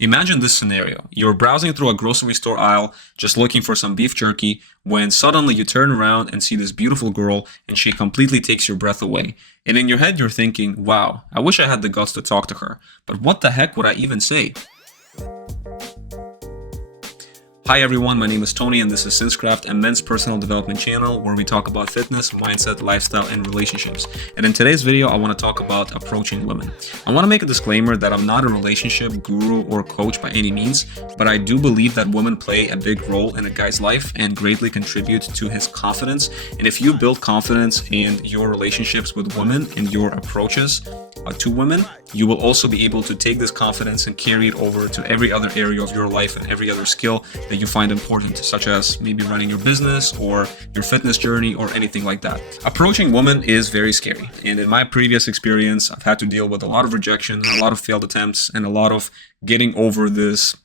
Imagine this scenario. You're browsing through a grocery store aisle, just looking for some beef jerky, when suddenly you turn around and see this beautiful girl and she completely takes your breath away. And in your head, you're thinking, wow, I wish I had the guts to talk to her, but what the heck would I even say? Hi everyone, my name is Tony and this is Sinscraft, a men's personal development channel where we talk about fitness, mindset, lifestyle, and relationships. And in today's video, I want to talk about approaching women. I want to make a disclaimer that I'm not a relationship guru or coach by any means, but I do believe that women play a big role in a guy's life and greatly contribute to his confidence. And if you build confidence in your relationships with women and your approaches to women, you will also be able to take this confidence and carry it over to every other area of your life and every other skill that you find important, such as maybe running your business or your fitness journey or anything like that. Approaching women is very scary. And in my previous experience, I've had to deal with a lot of rejection, a lot of failed attempts, and a lot of getting over this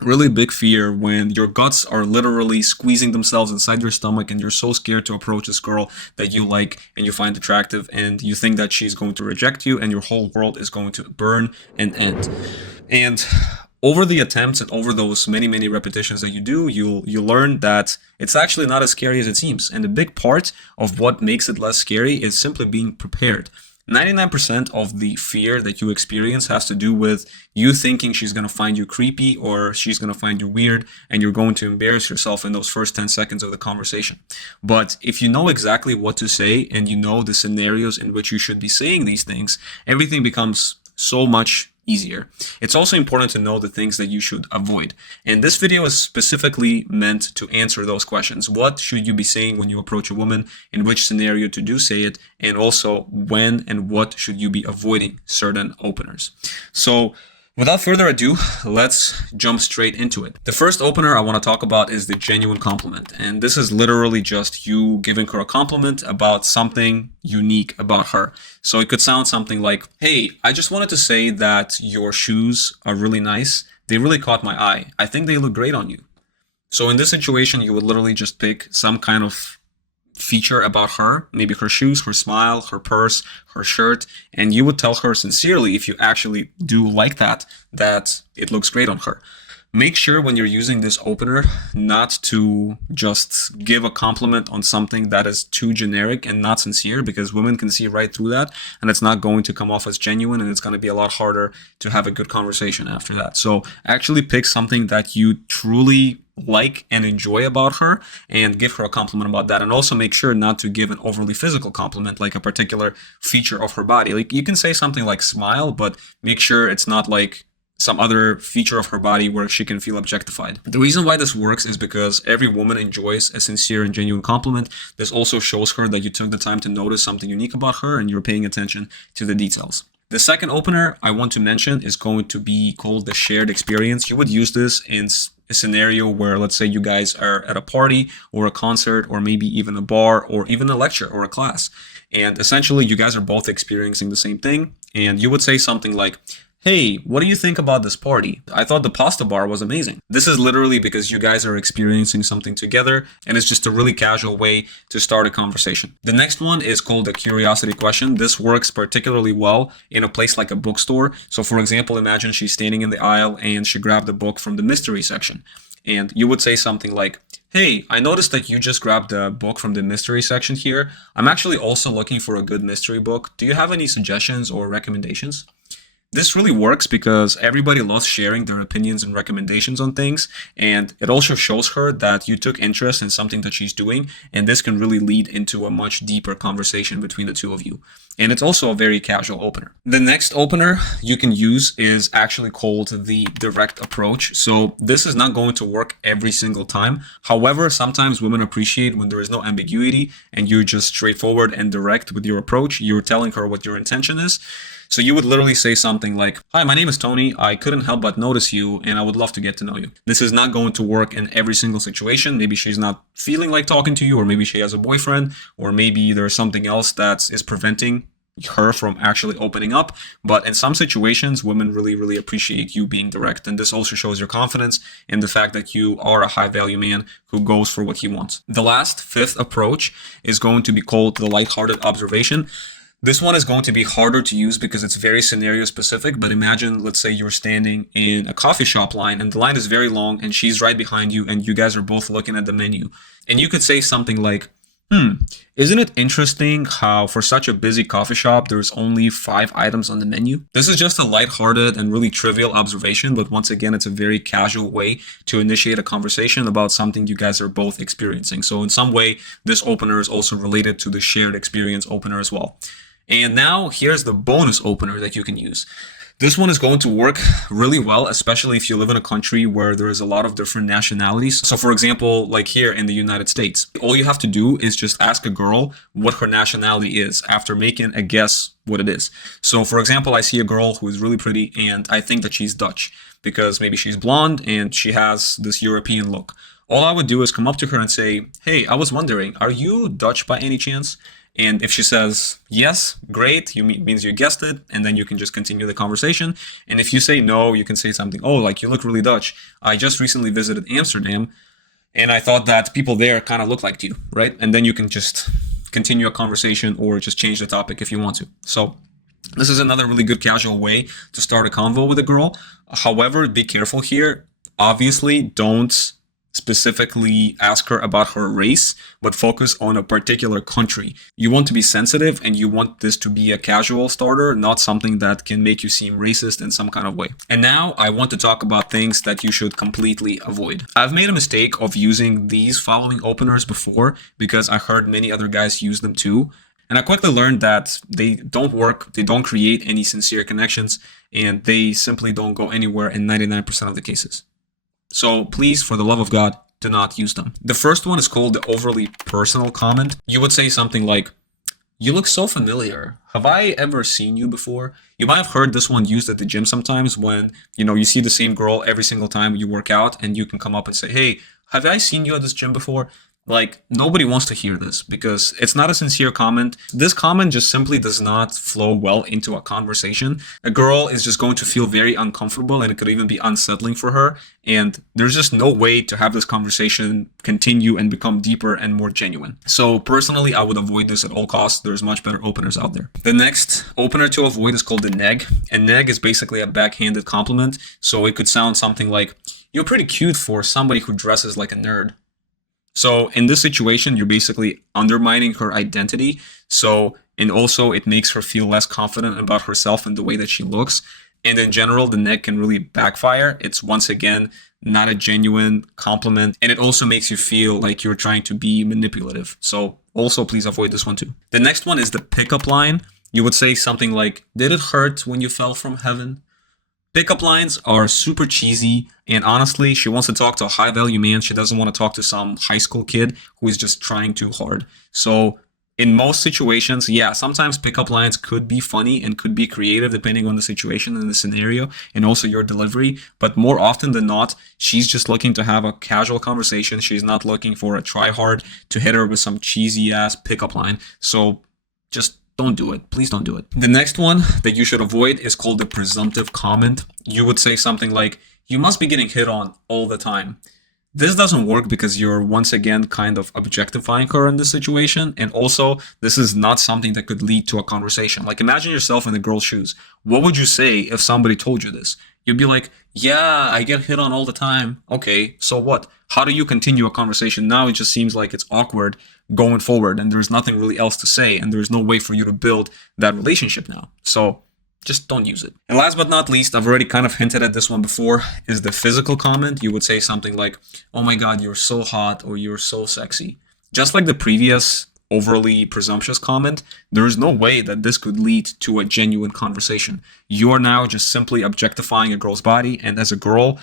really big fear when your guts are literally squeezing themselves inside your stomach and you're so scared to approach this girl that you like and you find attractive and you think that she's going to reject you and your whole world is going to burn and end. And over the attempts and over those many repetitions that you do, you learn that it's actually not as scary as it seems. And a big part of what makes it less scary is simply being prepared. 99% of the fear that you experience has to do with you thinking she's going to find you creepy or she's going to find you weird and you're going to embarrass yourself in those first 10 seconds of the conversation. But if you know exactly what to say and you know the scenarios in which you should be saying these things, everything becomes so much easier. It's also important to know the things that you should avoid. And this video is specifically meant to answer those questions. What should you be saying when you approach a woman? In which scenario to do say it? And also when and what should you be avoiding certain openers? So without further ado, let's jump straight into it. The first opener I want to talk about is the genuine compliment. And this is literally just you giving her a compliment about something unique about her. So it could sound something like, hey, I just wanted to say that your shoes are really nice. They really caught my eye. I think they look great on you. So in this situation, you would literally just pick some kind of feature about her, maybe her shoes, her smile, her purse, her shirt, and you would tell her sincerely, if you actually do like that it looks great on her. Make sure when you're using this opener not to just give a compliment on something that is too generic and not sincere, because women can see right through that and it's not going to come off as genuine and it's going to be a lot harder to have a good conversation after that. So actually pick something that you truly like and enjoy about her and give her a compliment about that. And also make sure not to give an overly physical compliment, like a particular feature of her body. Like you can say something like smile, but make sure it's not like some other feature of her body where she can feel objectified. The reason why this works is because every woman enjoys a sincere and genuine compliment. This also shows her that you took the time to notice something unique about her and you're paying attention to the details. The second opener I want to mention is going to be called the shared experience. You would use this in a scenario where, let's say, you guys are at a party or a concert or maybe even a bar or even a lecture or a class. And essentially, you guys are both experiencing the same thing. And you would say something like, hey, what do you think about this party? I thought the pasta bar was amazing. This is literally because you guys are experiencing something together and it's just a really casual way to start a conversation. The next one is called the curiosity question. This works particularly well in a place like a bookstore. So for example, imagine she's standing in the aisle and she grabbed a book from the mystery section. And you would say something like, hey, I noticed that you just grabbed a book from the mystery section here. I'm actually also looking for a good mystery book. Do you have any suggestions or recommendations? This really works because everybody loves sharing their opinions and recommendations on things, and it also shows her that you took interest in something that she's doing, and this can really lead into a much deeper conversation between the two of you. And it's also a very casual opener. The next opener you can use is actually called the direct approach. So this is not going to work every single time. However, sometimes women appreciate when there is no ambiguity and you're just straightforward and direct with your approach. You're telling her what your intention is. So you would literally say something like, hi, my name is Tony. I couldn't help but notice you and I would love to get to know you. This is not going to work in every single situation. Maybe she's not feeling like talking to you, or maybe she has a boyfriend, or maybe there's something else that is preventing her from actually opening up. But in some situations, women really appreciate you being direct. And this also shows your confidence in the fact that you are a high value man who goes for what he wants. The last, fifth approach is going to be called the lighthearted observation. This one is going to be harder to use because it's very scenario specific, but imagine, let's say you're standing in a coffee shop line and the line is very long and she's right behind you and you guys are both looking at the menu. And you could say something like, isn't it interesting how for such a busy coffee shop, there's only 5 items on the menu? This is just a lighthearted and really trivial observation, but once again, it's a very casual way to initiate a conversation about something you guys are both experiencing. So in some way, this opener is also related to the shared experience opener as well. And now here's the bonus opener that you can use. This one is going to work really well, especially if you live in a country where there is a lot of different nationalities. So for example, like here in the United States, all you have to do is just ask a girl what her nationality is after making a guess what it is. So for example, I see a girl who is really pretty and I think that she's Dutch because maybe she's blonde and she has this European look. All I would do is come up to her and say, hey, I was wondering, are you Dutch by any chance? And if she says yes, great, means you guessed it, and then you can just continue the conversation. And if you say no, you can say something, oh, like you look really Dutch. I just recently visited Amsterdam, and I thought that people there kind of look like you, right? And then you can just continue a conversation or just change the topic if you want to. So this is another really good casual way to start a convo with a girl. However, be careful here. Obviously, don't specifically ask her about her race, but focus on a particular country. You want to be sensitive and you want this to be a casual starter, not something that can make you seem racist in some kind of way. And now I want to talk about things that you should completely avoid. I've made a mistake of using these following openers before because I heard many other guys use them too. And I quickly learned that they don't work, they don't create any sincere connections, and they simply don't go anywhere in 99% of the cases. So please, for the love of God, do not use them. The first one is called the overly personal comment. You would say something like, you look so familiar. Have I ever seen you before? You might have heard this one used at the gym sometimes when, you see the same girl every single time you work out and you can come up and say, hey, have I seen you at this gym before? Like, nobody wants to hear this because it's not a sincere comment. This comment just simply does not flow well into a conversation. A girl is just going to feel very uncomfortable and it could even be unsettling for her. And there's just no way to have this conversation continue and become deeper and more genuine. So personally, I would avoid this at all costs. There's much better openers out there. The next opener to avoid is called the neg. And neg is basically a backhanded compliment. So it could sound something like, you're pretty cute for somebody who dresses like a nerd. So in this situation, you're basically undermining her identity. And also it makes her feel less confident about herself and the way that she looks. And in general, the neg can really backfire. It's once again not a genuine compliment. And it also makes you feel like you're trying to be manipulative. So also please avoid this one too. The next one is the pickup line. You would say something like, did it hurt when you fell from heaven? Pickup lines are super cheesy, and honestly, she wants to talk to a high-value man. She doesn't want to talk to some high school kid who is just trying too hard. So in most situations, yeah, sometimes pickup lines could be funny and could be creative depending on the situation and the scenario and also your delivery. But more often than not, she's just looking to have a casual conversation. She's not looking for a try hard to hit her with some cheesy-ass pickup line. So just don't do it. Please don't do it. The next one that you should avoid is called the presumptive comment. You would say something like, you must be getting hit on all the time. This doesn't work because you're once again kind of objectifying her in this situation. And also, this is not something that could lead to a conversation. Like, imagine yourself in the girl's shoes. What would you say if somebody told you this? You'd be like, yeah, I get hit on all the time. Okay, so what? How do you continue a conversation? Now it just seems like it's awkward going forward and there's nothing really else to say and there's no way for you to build that relationship now. So just don't use it. And last but not least, I've already kind of hinted at this one before, is the physical comment. You would say something like, oh my God, you're so hot or you're so sexy. Just like the previous overly presumptuous comment, there is no way that this could lead to a genuine conversation. You are now just simply objectifying a girl's body, and as a girl,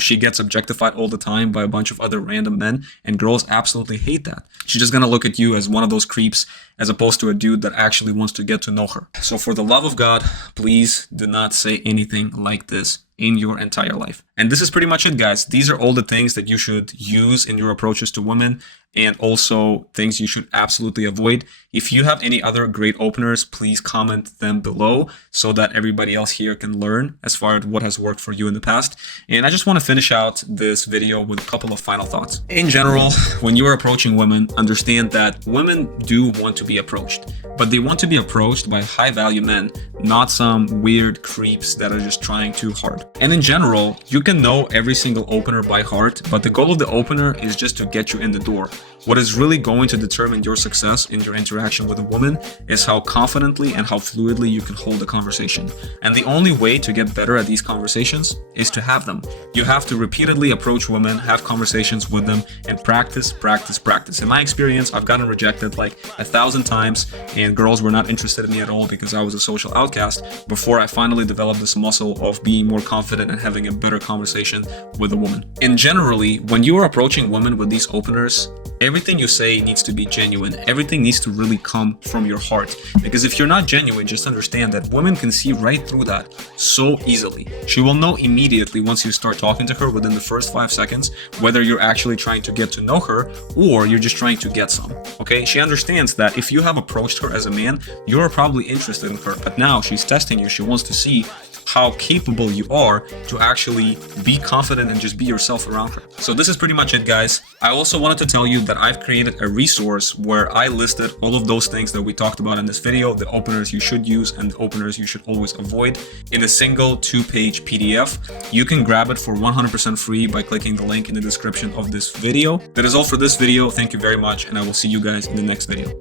she gets objectified all the time by a bunch of other random men, and girls absolutely hate that. She's just gonna look at you as one of those creeps as opposed to a dude that actually wants to get to know her. So for the love of God, please do not say anything like this in your entire life. And this is pretty much it, guys. These are all the things that you should use in your approaches to women, and also things you should absolutely avoid. If you have any other great openers, please comment them below so that everybody else here can learn as far as what has worked for you in the past. And I just want to finish out this video with a couple of final thoughts. In general, when you're approaching women, understand that women do want to be approached, but they want to be approached by high-value men, not some weird creeps that are just trying too hard. And in general, you can know every single opener by heart, but the goal of the opener is just to get you in the door. What is really going to determine your success in your interaction with a woman is how confidently and how fluidly you can hold a conversation. And the only way to get better at these conversations is to have them. You have to repeatedly approach women, have conversations with them, and practice, practice, practice. In my experience, I've gotten rejected like 1,000 times, and girls were not interested in me at all because I was a social outcast before I finally developed this muscle of being more confident and having a better conversation with a woman. And generally, when you are approaching women with these openers, everything you say needs to be genuine. Everything needs to really come from your heart. Because if you're not genuine, just understand that women can see right through that so easily. She will know immediately once you start talking to her within the first 5 seconds, whether you're actually trying to get to know her or you're just trying to get some. Okay? She understands that if you have approached her as a man, you're probably interested in her. But now she's testing you. She wants to see how capable you are to actually be confident and just be yourself around her. So this is pretty much it, guys. I also wanted to tell you that I've created a resource where I listed all of those things that we talked about in this video, the openers you should use and the openers you should always avoid, in a single 2-page PDF. You can grab it for 100% free by clicking the link in the description of this video. That is all for this video. Thank you very much, and I will see you guys in the next video.